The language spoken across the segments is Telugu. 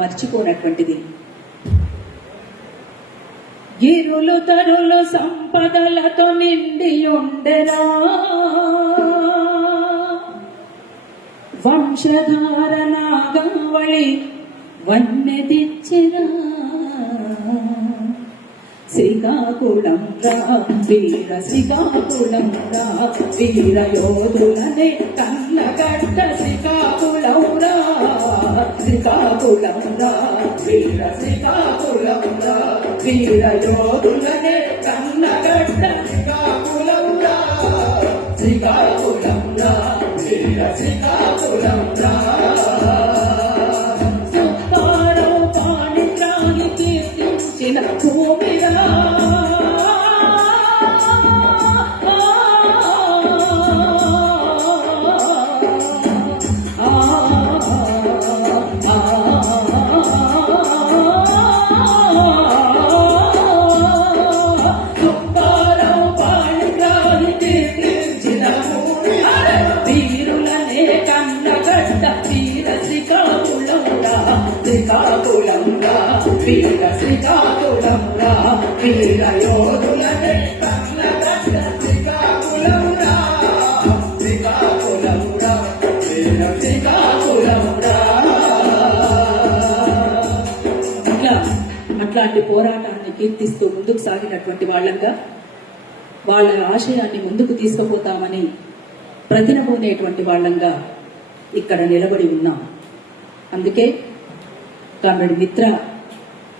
మర్చిపోనటువంటిది. గిరులు తరులు సంపదలతో నిండి ఉండెరా, వంశధార నాగావళి వన్నెదిచ్చిరా. శ్రీకాకుళం రా వీర, శ్రీకాకుళం రా వీర యోధులనే కన్నగడ్డ. శ్రీకాకుళం రా, శ్రీకాకుళం రా వీర, శ్రీకాకుళం రా వీర యోధులనే కన్నగడ్డ. శ్రీకాకుళం రా, శ్రీకాకుళం రా వీర, శ్రీకాకుళం రా. సుబ్బారావు పాణిగ్రాహి కీర్తించిన భూమిరా, శ్రీకాకుళం రా వీర, శ్రీకాకుళం రా వీర యోధులనే కన్నగడ్డ. శ్రీకాకుళం రా, శ్రీకాకుళం రా వీర, శ్రీకాకుళం రా. అట్లాంటి పోరాటాన్ని కీర్తిస్తూ ముందుకు సాగినటువంటి వాళ్ళంగా, వాళ్ళ ఆశయాన్ని ముందుకు తీసుకుపోతామని ప్రతినబోనేటువంటి వాళ్ళంగా ఇక్కడ నిలబడి ఉన్నాం. అందుకే కామ్రేడ్ మిత్ర,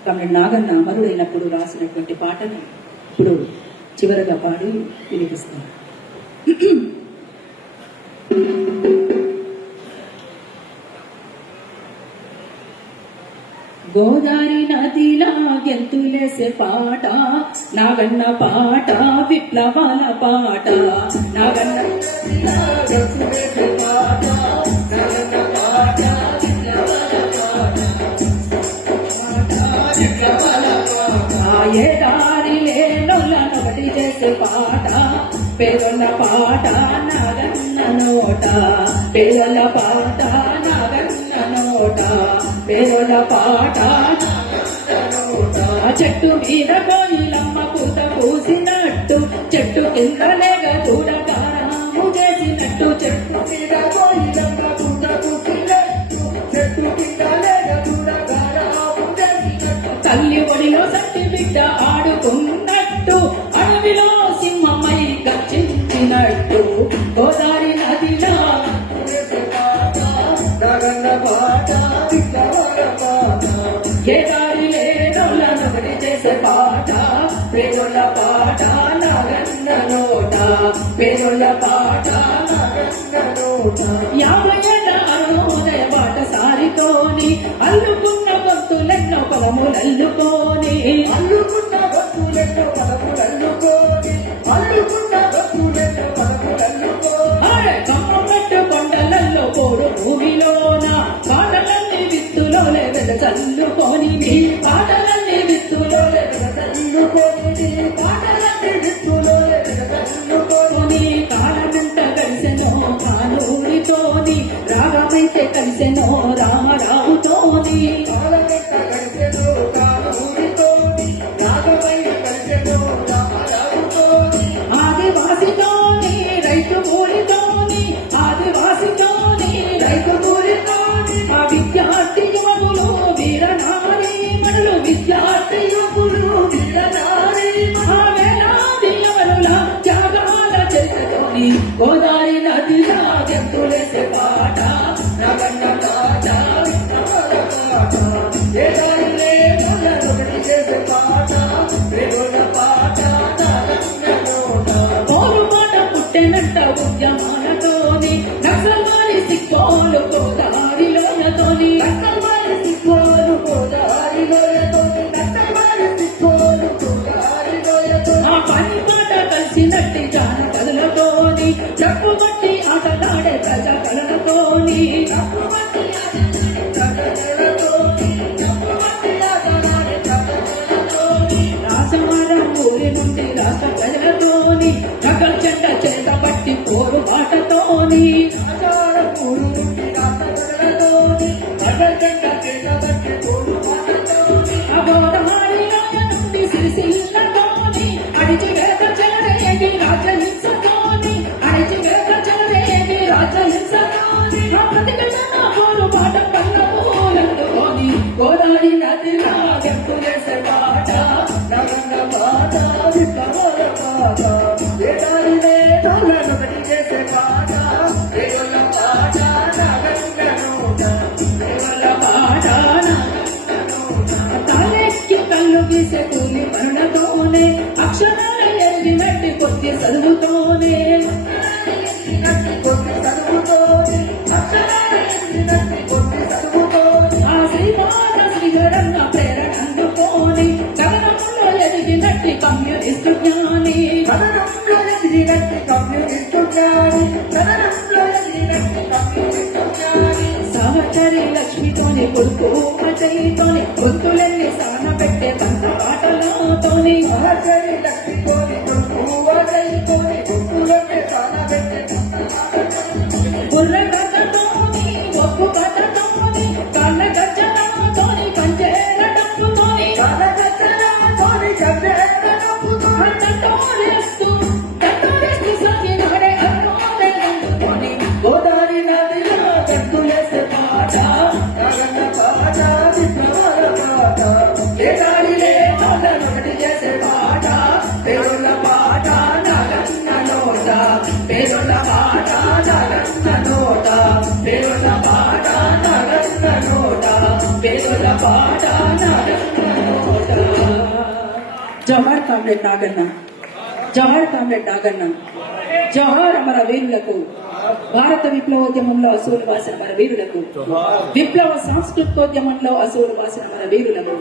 కామ్రేడ్ నాగన్న అమరుడైనప్పుడు రాసినటువంటి పాటను ఇప్పుడు చివరగా పాడి వినిపిస్తాం. గోదావరి నదిలా గెంతులేసే పాట నాగన్న పాట, విప్లవాల పాట. నాగన్న ఏ దారి లేనొకటి చేసే పాట, పేదొల్ల పాట నాగన్న నోట. పేదొల్ల పాట నాగన్న నోట, పేదొల్ల పాట నోట. చెట్టు మీద కోయిలమ్మ పూత పూసినట్టు, చెట్టు కింద లేక చూడగారము చేసినట్టు. చెట్టు మీద కోయిలమ్మ పూత పూసినట్టు, చెట్టు కింద లేక చూడగారము చేసినట్టు. తల్లి ఒడిలో సత్తి బిడ్డ ఆడుకున్నట్టు, అడవిలో సింహమై గర్జించినట్టు. గోదావరి నదిలో నాగన్న పాట, విప్లవాల పాట. ఏ దారి లేనొకటి చేసే పాట, పేదొల్ల పాట నాగన్న నోట. పేదొల్ల పాట నాగన్న నోట. 50 ఏళ్ళ అరుణోదయ పాట సారితోని అల్లుకున్న భక్తులెన్నో పదములల్లుకోని, అల్లుకున్న భక్తులెన్నో పదములల్లుకోని, అల్లుకున్న భక్తులెన్నో పదములల్లుకోని. కమ్మమెట్టు కొండలల్లో పోడు భూమిలోన పాటలన్నీ విత్తులోనే వెదజల్లుకొని, పాటలన్నీ విత్తులోనే వెదజల్లుకొని, పాటలన్నీ విత్తులోనే వెదజల్లుకొని. కాలమెంట కలిసెనో కానూరితోని, రాగమైతే కలిసెనో రామరావుతోని. కాలమెంట కలిసెనో కానూరితోని, రాగమైతే కలిసెనో రామరావుతోని. ఆదివాసితోని రైతు కూలితోని, ఆదివాసితోని రైతు కూలితోని. ఆ విద్యార్థి యువకులు వీరనారీ మనులు, విద్యార్థి యువకులు వీరనారీ వేలాది యువనుల త్యాగాల చరిత్రతోని. గోదావరి నదిలా గెంతులేసే పాట నాగన్న పాట, విప్లవాల పాట. ఏ దారి లేనొకటి చేసే పాట, పేదొల్ల పాట నాగన్న నోట. పోరు మాట పుట్టెనంట ఉద్యమాలతోని, నక్సల్వారి సిక్కోలు గోదావరిలోనతోని. నక్సల్వారి సిక్కోలు గోదావరిలోనతోని, నక్సల్వారి సిక్కోలు గోదావరిలోనతోని. ఆ పని పాట కలిసినట్టి జానపదులతోని, డప్పు బట్టి ఆటలాడే ప్రజా కళలతోని. డప్పు బట్టి ఆటలాడే ప్రజలతోని, డప్పు బట్టి ఆటలాడే ప్రజలతోని. రాజమారం ఊరి నుండి రాష్ట్ర ప్రజలతోని, నగల చెండ చేత బట్టి పోరు బాటతోని. రాజమారం ఊరు నుండి రాష్ట్ర ప్రజలతోని, నగల చెండ చేత కట్టి పోలు మాటతోని అబోధమాడి నుండి సిరిసిల్లతోని అడిచి వేద చెలరేగి రాజహింసతోని అడిచి వేద చెలరేగి రాజహింసతోని ఆ ప్రతిఘటన పోలు పాట పల్ల పూలందుకొని గోదావరి నదిలా గెంపు చేసే పాట నగన్న పాట విప్లవాల పాట వేదారినే తోలను చేసే పాట రేగుల పాట నగన్న నోట రేగుల పాట నగన్న నోట తాలెక్కి కళ్ళు గీసే కూలి పనులతోనే అక్షరాల ఎల్లి మెట్టి కొద్ది చదువుతోనే కొద్ది చదువుతోనే అక్షరాల ఎల్లి మెట్టి కొద్ది చదువుతోనే ఆ శ్రీమాత శ్రీధరన్న ప్రేరణ అందుకోని గగనంలో ఎదిగినట్టి కమ్యూనిస్టు జ్ఞాని గగనంలో ఎదిగినట్టి కమ్యూనిస్టు జ్ఞాని గగనంలో ఎదిగినట్టి కమ్యూనిస్టు జ్ఞాని సహచరి లక్ష్మితోని కొడుకు అజయ్తోని గొంతులెన్ని సాన పెట్టే తంత పాటలతోని సహచరి లక్ష్మితోని కొడుకు అజయ్తోని గొంతులెన్ని సాన పెట్టే తంత పాటలతోని బుర్ర కథతోని ఒప్పు కథతోని కళ్ళ గజ్జలతోని కంచేర డప్పుతోని కళ్ళ గజ్జలతోని కంచేర డప్పుతోని తంటోరేస్తూ సాగినాడే అన్నోనే అందుకొని గోదావరి నదిలో గంతులేసే పాట నగన్న పాట విప్లవాల పాట వేదారిలే తోటనొకటి చేసే పాట పేరుల పాట నగన్న నోట పేరుల పాట నగన్న నోట పేరుల పాట నగన్న నోట పేరుల పాట నగన్న నోట. జవహర్ కామ్రేడ్ నాగన్న, జవహర్ కామ్రేడ్ నాగన్న, జవహర్ అమర వీరులకు, భారత విప్లవోద్యమంలో అసూలు వాసిన మన వీరులకు, విప్లవ సాంస్కృతికోద్యమంలో అసూలు వాసిన మన వీరులకు.